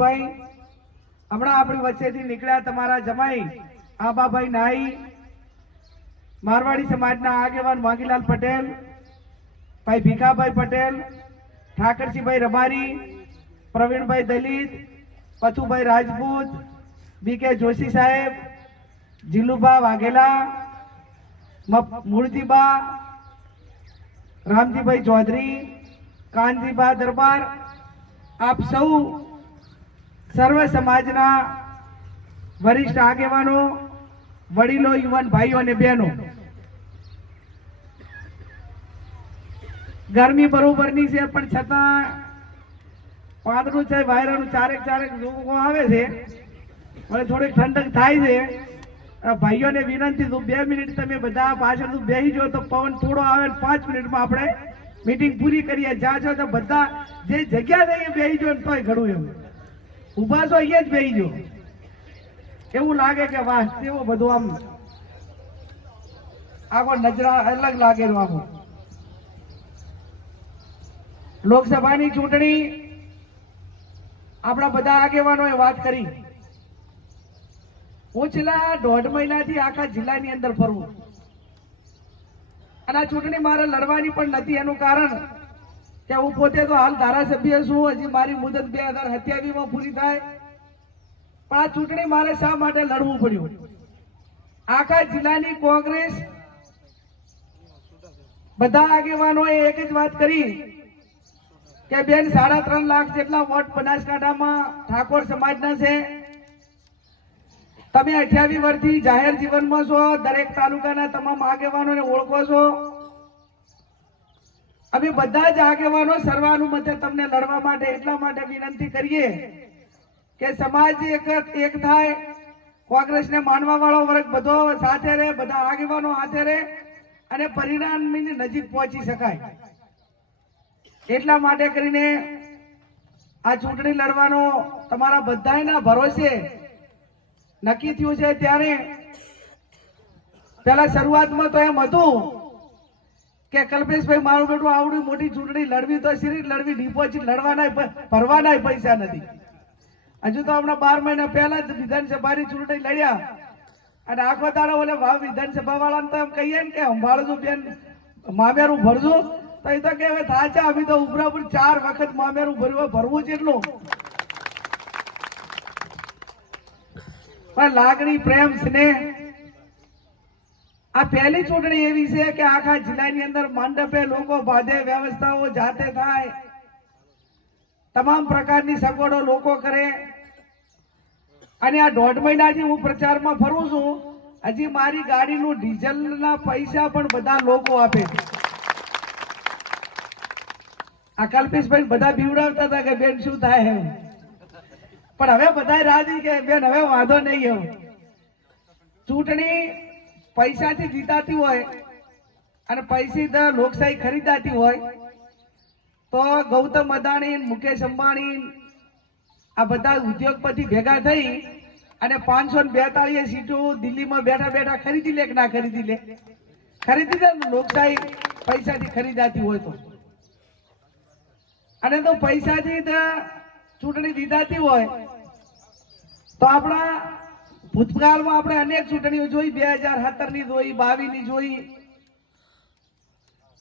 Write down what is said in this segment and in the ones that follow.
ભાઈ હમણાં આપણી વચ્ચેથી નીકળ્યા તમારા જમાઈ આબાભાઈ નાઈ, મારવાડી સમાજના આગેવાન વાઘીલાલ પટેલ, ભાઈ ભીખાભાઈ પટેલ, ઠાકરસિંહભાઈ રબારી, પ્રવીણભાઈ દલિત, પથુભાઈ રાજપૂત, બીકે જોશી સાહેબ, જીલુભા વાઘેલા, મૂળજીબા, રામજીભાઈ ચૌધરી, કાનજીબા દરબાર, આપ સૌ સર્વ સમાજના વરિષ્ઠ આગેવાનો, વડીલો, યુવાન ભાઈઓ અને બહેનો, ગરમી બરોબરની છે પણ છતાં પાંદડું છે વાયરાનું ચારેક લોકો આવે છે, હવે થોડીક ઠંડક થાય છે. ભાઈઓને વિનંતી, 2 મિનિટ તમે બધા પાછળ બેસી જો તો પવન થોડો આવે, 5 મિનિટમાં આપણે મીટિંગ પૂરી કરીએ. જ્યાં છો તો બધા જે જગ્યા થઈ બેસી જો તોય ઘણું એવું ઉભા છો અહીંયા જ બેસી જો, એવું લાગે કે વાહ કેવો બધું આમ આખો નજરા અલગ લાગે. આખો લોકસભાની ચૂંટણી આપણા બધા આગેવાનોએ વાત કરી. હું છેલ્લા 1.5 મહિનાથી આખા જિલ્લાની અંદર ફરવું, અને આ ચૂંટણી મારે લડવાની પણ નથી. એનું કારણ કે હું પોતે તો હાલ ધારાસભ્ય છું, હજી મારી મુદત 2027માં પૂરી થાય, પણ આ ચૂંટણી મારે શા માટે લડવું પડ્યું? આખા જિલ્લાની કોંગ્રેસ બધા આગેવાનોએ એક જ વાત કરી કે બેન 3.5 લાખ જેટલા વોટ બનાસકાંઠામાં ઠાકોર સમાજના છે. તમે 28 વર્ષથી જાહેર જીવનમાં છો, દરેક તાલુકાના તમામ આગેવાનોને ઓળખો છો. અમે બધા જ આગેવાનો સર્વાનુમતે તમને લડવા માટે એટલા માટે વિનંતી કરીએ કે સમાજ એક થાય, કોંગ્રેસને માનવા વાળો વર્ગ બધો સાથે રહે, બધા આગેવાનો સાથે રહે અને પરિણામની નજીક પહોંચી શકાય. એટલા માટે કરીને આ ચૂંટણી લડવાનો તમારા બધાના ભરોસે નક્કી થયું છે. ત્યારે પેલા શરૂઆતમાં તો એમ હતું કે કલ્પેશભાઈ મારું બેટું આવડી મોટી ચૂંટણી લડવી તો સિરીઝ લડવી, ડિપોઝિટ લડવાના ભરવાના પૈસા નથી. હજુ તો હમણાં 12 મહિના પહેલા જ વિધાનસભાની ચૂંટણી લડ્યા અને આખો દાડો ઓલે વાવ વિધાનસભા વાળાને તો એમ કહીએ ને કે સંભાળજો બેન, મામેરું ભરજો, તો એ તો કે હવે થાચા અમે તો ઉપરાપુર 4 વખત મામેરું ભરવું જેટલું. પણ લાગણી, પ્રેમ, સ્નેહ, આ પહેલી ચૂંટણી એવી છે કે આખા જિલ્લાની અંદર મંડપે લોકો બાંધે, વ્યવસ્થાઓ જાતે થાય, તમામ પ્રકારની સગવડો લોકો કરે. અને આ 1.5 મહિનાથી હું પ્રચારમાં ફરું છું, હજી મારી ગાડીનું ડીઝલના પૈસા પણ બધા લોકો આપે. આ કલ્પેશભાઈ બધા બીવડાવતા હતા કે બેન શું થાય એમ, પણ હવે બધા રાજી કે બેન હવે વાંધો નહીં. એવું ચૂંટણી પૈસાથી જીતાતી હોય અને પૈસા લોકશાહી ખરીદાતી હોય તો ગૌતમ અદાણી, મુકેશ અંબાણી, આ બધા ઉદ્યોગપતિ ભેગા થઈ અને 542 સીટો દિલ્હીમાં બેઠા બેઠા ખરીદી લે કે ના ખરીદી લે? ખરીદી લે. લોકશાહી પૈસાથી ખરીદાતી હોય તો, અને તો પૈસાથી ચૂંટણી જીતાતી હોય તો આપણા ભૂતકાળમાં આપણે અનેક ચૂંટણીઓ જોઈ, 2017ની જોઈ, 22ની જોઈ.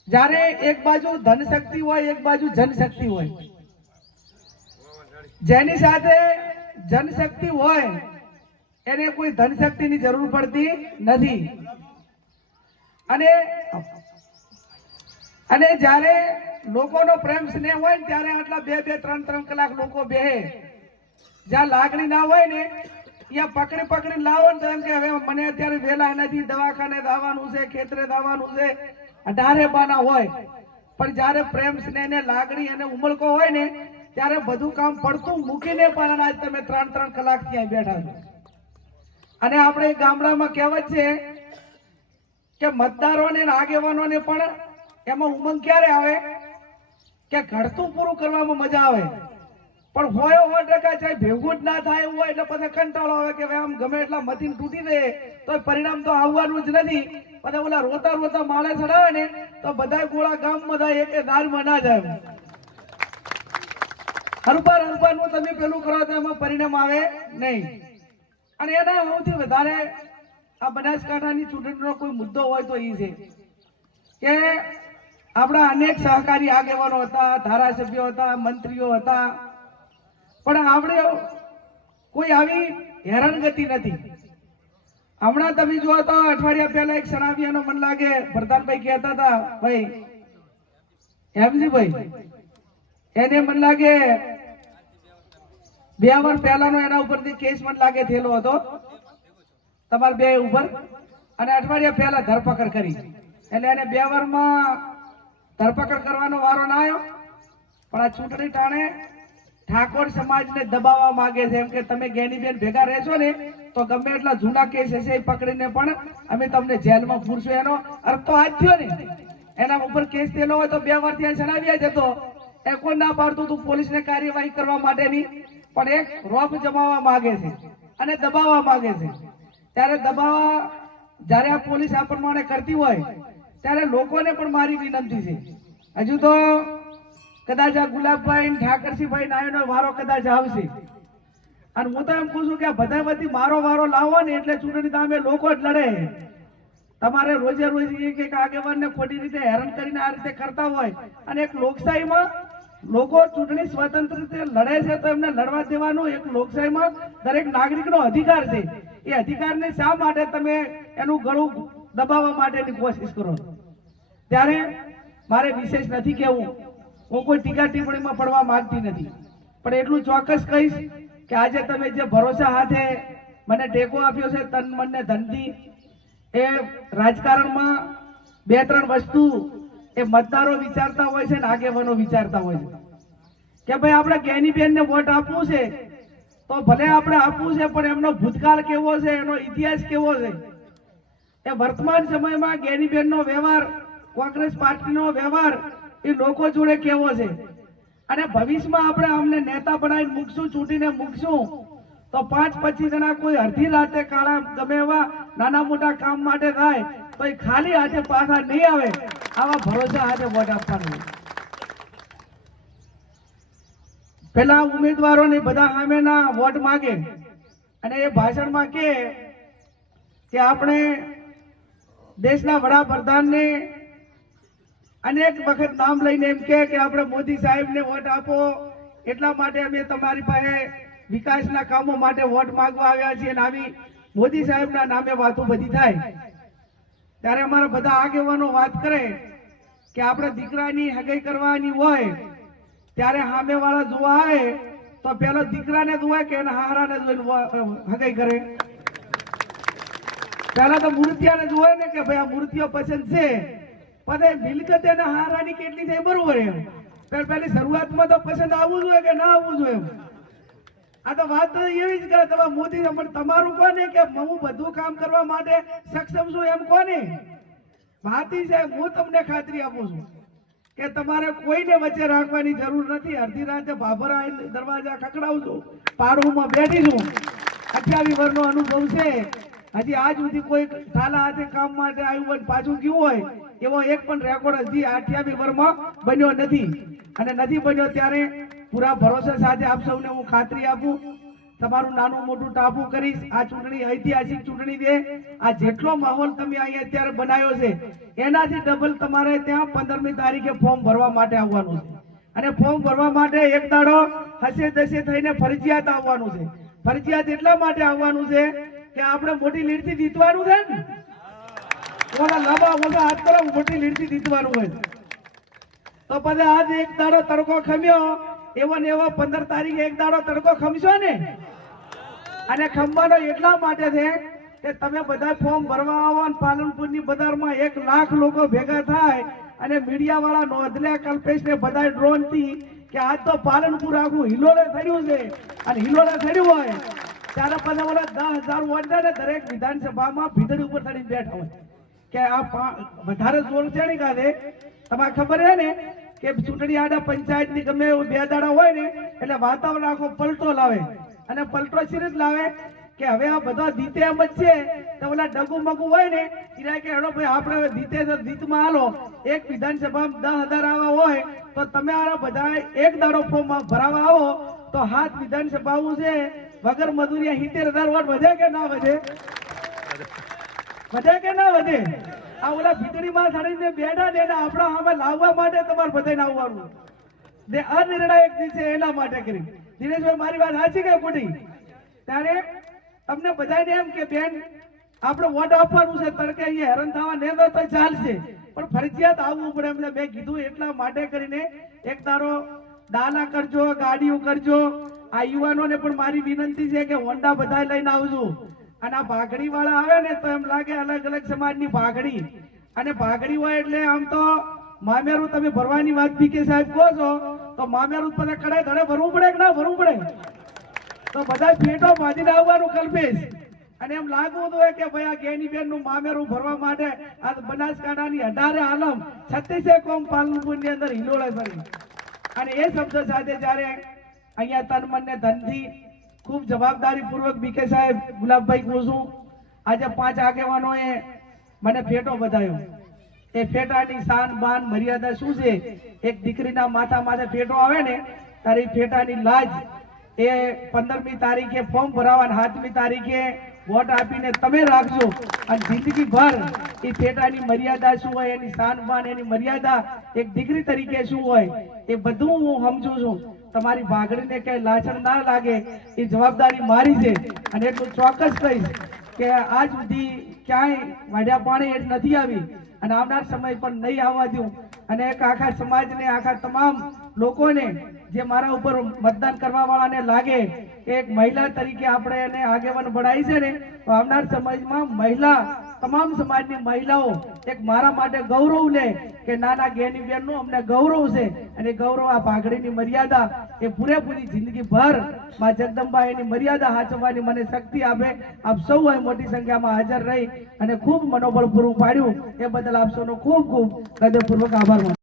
જ્યારે એક બાજુ ધનશક્તિ હોય, એક બાજુ જનશક્તિ હોય. જેની સાથે જનશક્તિ હોય એને કોઈ ધનશક્તિની જરૂર પડતી નથી. અને જ્યારે લોકોનો પ્રેમ સ્નેહ હોય ને ત્યારે આટલા 2-3 કલાક લોકો બેહે. જ્યાં લાગણી ના હોય ને ત્યાં પકડી લાવો ને તો એમ કે હવે મને અત્યારે વહેલા નથી, દવાખાને દાવાનું છે, ખેતરે દાવાનું છે, અઢારે બાના હોય. પણ જ્યારે પ્રેમ સ્નેહ ને લાગણી અને ઉમળકો હોય ને ત્યારે બધું કામ પડતું મૂકીને પણ આજ તમે 3 કલાક ત્યાં બેઠા છો. અને આપણે ગામડામાં કહેવત છે કે મતદારોને આગેવાનોને પણ એમાં ઉમંગ ક્યારે આવે કે ઘડતું પૂરું કરવામાં મજા આવે, પણ હોય 100% ચાહે ભેગું જ ના થાય એવું હોય એટલે પછી કંટાળો આવે કે આમ ગમે એટલા મતીન તૂટી જાય તો પરિણામ તો આવવાનું જ નથી. પછી ઓલા રોતા માળે ચડાવે ને તો બધા ગોળા ગામમાં જાય, એક દારમાં ના જાય. હરબારનું તમે પેલું કરો તો એમાં પરિણામ આવે નહીં. અને એના સૌથી વધારે આ બનાસકાંઠાની ચૂંટણીનો કોઈ મુદ્દો હોય તો એ છે કે આપણા અનેક સહકારી આગેવાનો હતા, ધારાસભ્યો હતા, મંત્રીઓ હતા, પણ આપણે કોઈ આવી હેરાનગતિ નથી. હમણાં તમે જુઓ તો અઠવાડિયા પહેલા એક સણાવિયાનો મન લાગે પ્રધાનભાઈ કહેતા હતા, ભાઈ હેમજીભાઈ, એને મન લાગે 2 વર્ષ પહેલાનો એના ઉપરથી કેસ મન લાગે થયેલો હતો તમારા બે ઉપર, અને અઠવાડિયા પહેલા ધરપકડ કરી. એટલે એને 2 વર્ષમાં ધરપકડ કરવાનો વારો ના આવ્યો. પણ આ ચૂંટણી ટાણે ઠાકોર સમાજને દબાવવા માંગે છે, એમ કે તમે ગેનીબેન ભેગા રહેશો ને તો ગમે એટલા જૂના કેસ હશે એ પકડીને પણ અમે તમને જેલમાં પૂરશું. એનો અર્થ તો આજ થયો ને. એના ઉપર કેસ થયેલો હોય તો 2 વર્ષ ત્યાં જણાવ્યા જતો, એ કોઈ ના પાડતું તું પોલીસને કાર્યવાહી કરવા માટેની, પણ એક રોપ જમાવવા માંગે છે અને દબાવવા માંગે છે. ત્યારે દબાવવા જ્યારે આ પોલીસ આ પ્રમાણે કરતી હોય ત્યારે લોકોને પણ મારી વિનંતી છે, હજુ તો કદાચ આ ગુલાબભાઈ ઠાકરસિંહભાઈ નાયનો વારો કદાચ આવશે, અને હું તો એમ કહું છું કે બધા વતી મારો વારો લાવો ને એટલે ચૂંટણી સામે લોકો જ લડે. તમારે રોજે રોજ એક આગેવાનને ખોટી રીતે હેરાન કરીને આ રીતે કરતા હોય, અને એક લોકશાહીમાં લોકો ચૂંટણી સ્વતંત્ર રીતે લડે છે તો એમને લડવા દેવાનું એક લોકશાહીમાં દરેક નાગરિકનો અધિકાર છે. એ અધિકારને શા માટે તમે એનું ગળું દબાવવા માટેની કોશિશ કરો? ત્યારે મારે વિશેષ નથી કહેવું, હું કોઈ ટીકા ટિપ્પણીમાં પડવા માંગતી નથી, પણ એટલું ચોક્કસ કહીશ કે આજે તમે જે ભરોસા હાથે મને ટેકો આપ્યો છે તન મન ને ધનથી, એ રાજકારણમાં 2-3 વસ્તુ એ મતદારો વિચારતા હોય છે ને આગેવાનો વિચારતા હોય છે કે ભાઈ આપણે ગેનીબેનને વોટ આપવું છે તો ભલે આપણે આપવું છે, પણ એમનો ભૂતકાળ કેવો છે, એનો ઇતિહાસ કેવો છે, એ વર્તમાન સમયમાં ગેનીબેનનો વ્યવહાર, કોંગ્રેસ પાર્ટીનો વ્યવહાર એ લોકો જોડે કેવો છે, અને ભવિષ્યમાં આપણે અમને નેતા બનાવીને મૂકશું, ચૂંટીને મૂકશું તો 5-25 જણા કોઈ અડધી રાતે કાળા ગમે એવા નાના મોટા કામ માટે થાય તો એ ખાલી હાથે પાછા નહીં આવે. આવા ભરોસા હાથે વોટ આપવાનું. પેલા ઉમેદવારોને બધા સામેના વોટ માંગે અને એ ભાષણમાં કે આપણે દેશના વડાપ્રધાનને અનેક વખત નામ લઈને એમ કે આપણે મોદી સાહેબને વોટ આપો, એટલા માટે અમે તમારી પાસે વિકાસના કામો માટે વોટ માંગવા આવ્યા છીએ. અને આવી મોદી સાહેબના નામે વાતો બધી થાય ત્યારે અમારા બધા આગેવાનો વાત કરે કે આપણે દીકરાની હગાઈ કરવાની હોય ત્યારે સામેવાળા જોવા આવે તો પેલો દીકરાને જોવે કે એના હારાને જોઈને હગાઈ કરે? પેલા તો મૂર્તિયાને જોવે ને કે ભાઈ આ મૂર્તિઓ પસંદ છે, પછી મિલકત એના હારાની કેટલી છે બરોબર. એમ પેલી શરૂઆતમાં તો પસંદ આવવું જોઈએ કે ના આવવું જોઈએ? આ તો વાત તો એવી જ કરે તમે મોદી, પણ તમારું કોને કે હું બધું કામ કરવા માટે સક્ષમ છું એમ કોને? ભાતી છે, હું તમને ખાતરી આપું છું કે તમારે કોઈને વચ્ચે રાખવાની જરૂર નથી. અડધી રાતે ભાભરા દરવાજા ખખડાવશું, પાડોમાં બેઠી છું, 28 વર્ષનો અનુભવ છે, હજી આજ સુધી કોઈ ઠાલા હાથે કામ માટે આવ્યું હોય પાછું ગયું હોય એવો એક પણ રેકોર્ડ હજી 28 વર્ષમાં બન્યો નથી. અને નથી બન્યો ત્યારે પૂરા ભરોસા સાથે આપ સૌને હું ખાતરી આપું, તમારું નાનું મોટું ટાપું કરીશ. આ ચૂંટણી ઐતિહાસિક ચૂંટણી છે. આ જેટલો માહોલ તમે અહીંયા અત્યારે બનાવ્યો છે એનાથી ડબલ તમારે ત્યાં 15મી તારીખે ફોર્મ ભરવા માટે આવવાનું છે. અને ફોર્મ ભરવા માટે એક દાડો હસે દસે થઈને ફરજિયાત આવવાનું છે. ફરજિયાત એટલા માટે આવવાનું છે કે આપણે મોટી લીડથી જીતવાનું છે ને, ઓલા લાંબા મોટા હાથ તરફ મોટી લીડથી જીતવાનું હોય તો પછી આજ એક દાડો તડકો ખમ્યો એવો ને એવો 15 તારીખે એક દાડો તડકો ખમશો ને. અને ખમવાનો એટલા માટે છે કે તમે બધા ફોર્મ ભરવા આવો અને પાલનપુરની બજારમાં 1 લાખ લોકો ભેગા થાય અને મીડિયા વાળા નોંધલ્યા કલ્પેશ ને બધા ડ્રોન થી કે આજ તો પાલનપુર આખું હિલોળે થયું છે. અને હિલોળે થયું હોય ત્યારે પછી ઓલા 10,000 વોટ ને દરેક વિધાનસભામાં ભીતળી ઉપર ચડીને બેઠા હોય કે આ વધારે જોર છે ને કાલે. તમારે ખબર છે ને કે ચૂંટણી આડા પંચાયતની ગમે 2 દાડા હોય ને એટલે વાતાવરણ આખો પલટો લાવે. અને પલટો સિરીજ લાવે કે હવે આ બધા જીતે એમ જ છે તો ઓલા ડગુ મગુ હોય ને એ કે હેડો ભાઈ આપણે હવે જીતે તો જીતમાં હાલો. એક વિધાનસભામાં 10,000 આવા હોય તો તમે આ બધા એક દાડો ફોર્મ ભરાવા આવો તો હાથ વિધાનસભાઓ છે વગર મજૂરી 70,000 વોટ વધે કે ના વધે? વધે કે ના વધે? આ ઓલા ભીતડીમાં ચડીને બેઠા ને આપણા સામે લાવવા માટે તમારે બધાને આવવાનું જે અનિર્ણાયક જે છે એના માટે કરી. દિનેશભાઈ મારી વાત સાચી કે ખોટી? ત્યારે તમને બધાને એમ કે બેન આપણે વોટ આપવાનું છે, તડકે અહીંયા હેરાન થવા ને તો ચાલશે, પણ ફરજિયાત આવવું પડે એમને મેં કીધું. એટલા માટે કરીને એક તારો દાના કરજો, ગાડીઓ કરજો. આ યુવાનોને પણ મારી વિનંતી છે કે હોન્ડા બધા લઈને આવજો. અને આ ભાગડી વાળા આવે ને તો એમ લાગે અલગ અલગ સમાજની ભાગડી, અને ભાગડી હોય એટલે આમ તો મામેરું તમે ભરવાની વાત પીકે સાહેબ કહો છો તો મામેરું બધા કડાય ધડે ભરવું પડે કે ના ભરવું પડે? તો બધા ફેટો બાંધીને આવવાનું કલ્પેશ. અને એમ લાગવું હતું કે ભાઈ આ ગેની બેન નું મામેરું ભરવા માટે આ બનાસકાંઠાની 18 આલમ 36 કોમ પાલનપુર ની અંદર હિલોળે ભરી. અને એ શબ્દ સાથે જયારે અહીંયા તન મન ને ધનથી ખૂબ જવાબદારી પૂર્વક બીકે સાહેબ ગુલાબભાઈ કહું છું, આજે 5 આગેવાનોએ મને ફેટો બધાયો. એ ફેટાની શાન બાન મર્યાદા શું છે? એક દીકરીના માથા માથે ફેટો આવે ને ત્યારે એ ફેટાની લાજ એ 15મી તારીખે ફોર્મ ભરાવા 7મી તારીખે વોટ આપીને તમે રાખજો. અને જિંદગી ભર એ ફેટાની મર્યાદા શું હોય, એની શાન બાન, એની મર્યાદા એક દીકરી તરીકે શું હોય એ બધું હું સમજુ છું. તમારી ભાગડીને કઈ લાછણ ના લાગે એ જવાબદારી મારી છે. અને એટલું ચોક્કસ કહીશ કે આજ સુધી ક્યાંય વાડ્યા પાણી એટ નથી આવી અને આવનાર સમય પણ નહીં આવવા દઉં. અને એક આખા સમાજને, આખા તમામ લોકોને જે મારા ઉપર મતદાન કરવા વાળાને લાગે એક મહિલા તરીકે આપણે એને આગેવાન બનાવી છે ને, તો આવનાર સમયમાં મહિલા, તમામ સમાજની મહિલાઓ એક મારા માટે ગૌરવ લે કે નાના ગેની બેનનું અમને ગૌરવ છે. અને ગૌરવ આ ભાગડીની મર્યાદા એ પૂરેપૂરી જિંદગી ભર માં જગદંબા એની મર્યાદા સાચવવાની મને શક્તિ આપે. આપ સૌ મોટી સંખ્યામાં હાજર રહી અને ખૂબ મનોબળ પૂરું પાડ્યું એ બદલ આપ સૌનો ખૂબ ખૂબ હૃદયપૂર્વક આભાર માનું.